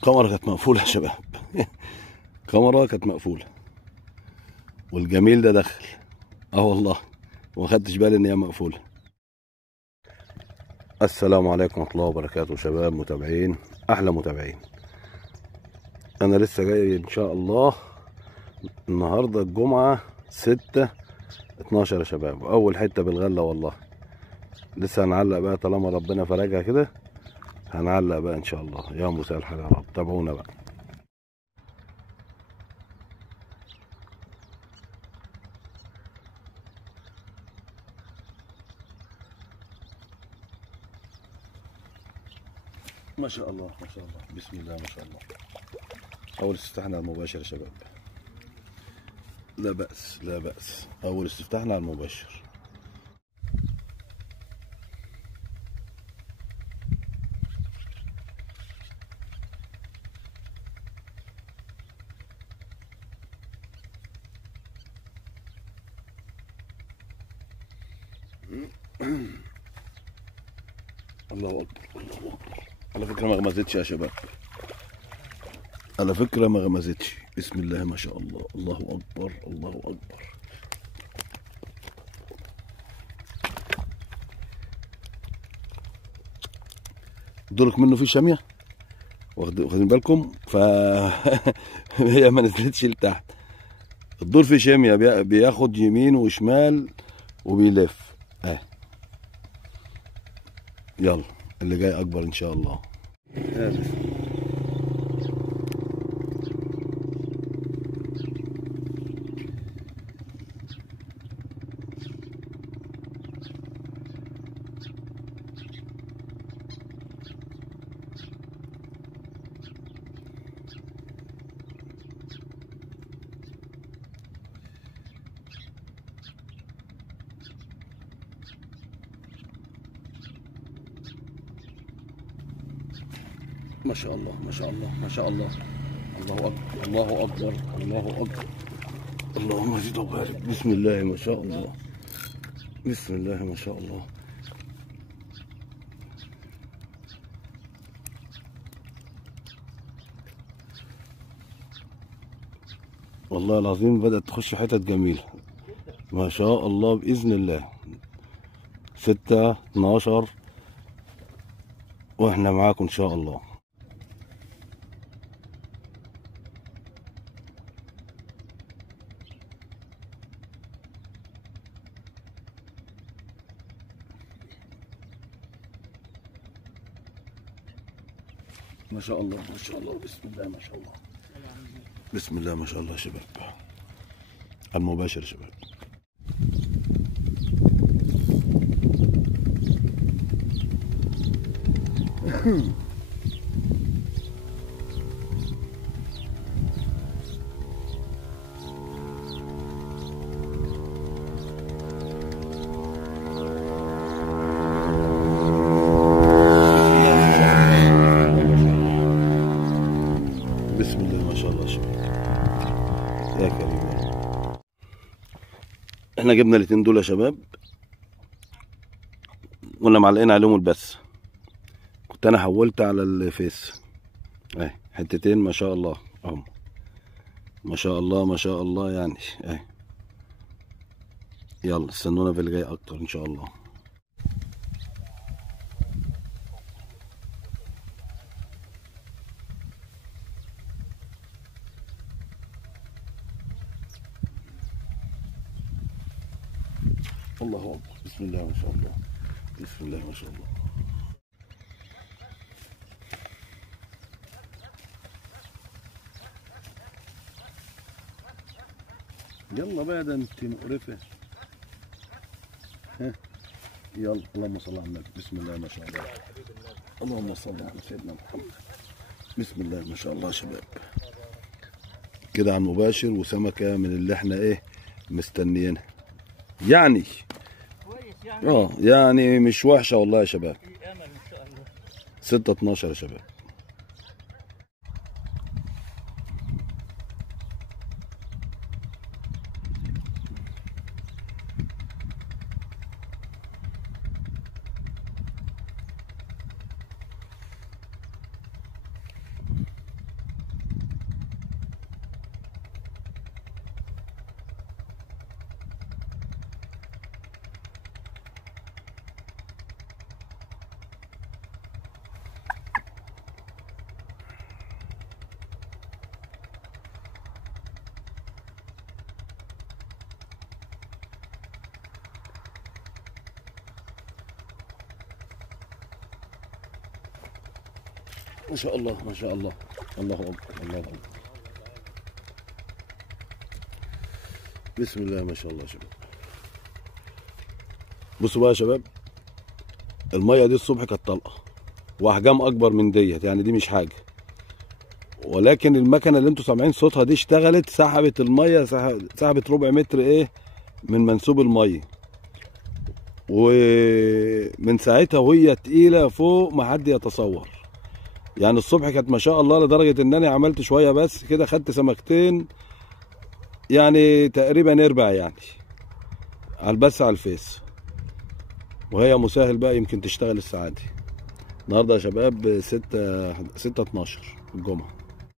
الكاميرا كانت مقفولة يا شباب. الكاميرا كانت مقفولة والجميل ده دخل. اه والله وما خدتش بالي ان هي مقفولة. السلام عليكم ورحمة الله وبركاته شباب متابعين، احلى متابعين. انا لسه جاي ان شاء الله النهارده الجمعة 6/12 يا شباب، واول حتة بالغلة والله. لسه هنعلق بقى طالما ربنا فرجها كده، هنعلق بقى ان شاء الله. يا مساء الحال يا رب، تابعونا بقى. ما شاء الله ما شاء الله، بسم الله ما شاء الله. اول استفتاحنا على المباشر يا شباب، لا بأس لا بأس. اول استفتاحنا على المباشر. الله اكبر الله اكبر. على فكره ما غمزتش يا شباب، على فكره ما غمزتش. بسم الله ما شاء الله، الله اكبر الله اكبر. دورك منه في شاميه، واخدين بالكم؟ هي ما نزلتش لتحت. الدور في شاميه بياخد يمين وشمال وبيلف. يلا اللي جاي اكبر ان شاء الله. ما شاء الله ما شاء الله ما شاء الله. الله اكبر الله اكبر الله اكبر. اللهم زد وبارك. بسم الله ما شاء الله، بسم الله ما شاء الله. والله العظيم بدأت تخش حتت جميلة ما شاء الله بإذن الله. 6/12 واحنا معاكم ان شاء الله. ما شاء الله ما شاء الله، بسم الله ما شاء الله، بسم الله ما شاء الله يا شباب. المباشر يا شباب. بسم الله ما شاء الله يا شباب. يا كريم يا رب. احنا جبنا الاتنين دول يا شباب، قلنا معلقين عليهم البث. كنت انا حولت على الفيس اهي حتتين ما شاء الله اهم، ما شاء الله ما شاء الله يعني اهي. يلا استنونا في اللي جاي اكتر ان شاء الله. الله اكبر. بسم الله ما شاء الله، بسم الله ما شاء الله. يلا بقى ده انت مقرفه. ها يلا اللهم صل على النبي. بسم الله ما شاء الله، اللهم صل على سيدنا محمد. بسم الله ما شاء الله يا شباب. كده على المباشر وسمكه من اللي احنا ايه مستنيينها يعني. يعني مش وحشه والله يا شباب. 6/12 يا شباب. ما شاء الله ما شاء الله. الله اكبر الله اكبر. بسم الله ما شاء الله يا شباب. بصوا بقى يا شباب، الميه دي الصبح كانت طلقه واحجام اكبر من ديت، يعني دي مش حاجه، ولكن المكنه اللي انتوا سامعين صوتها دي اشتغلت، سحبت الميه، سحبت ربع متر ايه من منسوب الميه، ومن ساعتها وهي تقيله فوق ما حد يتصور. يعني الصبح كانت ما شاء الله لدرجه ان انا عملت شويه بس كده، خدت سمكتين يعني تقريبا اربع يعني بس على الفيس، وهي مسهل بقى يمكن تشتغل الساعه دي. النهارده يا شباب 6/12 الجمعه.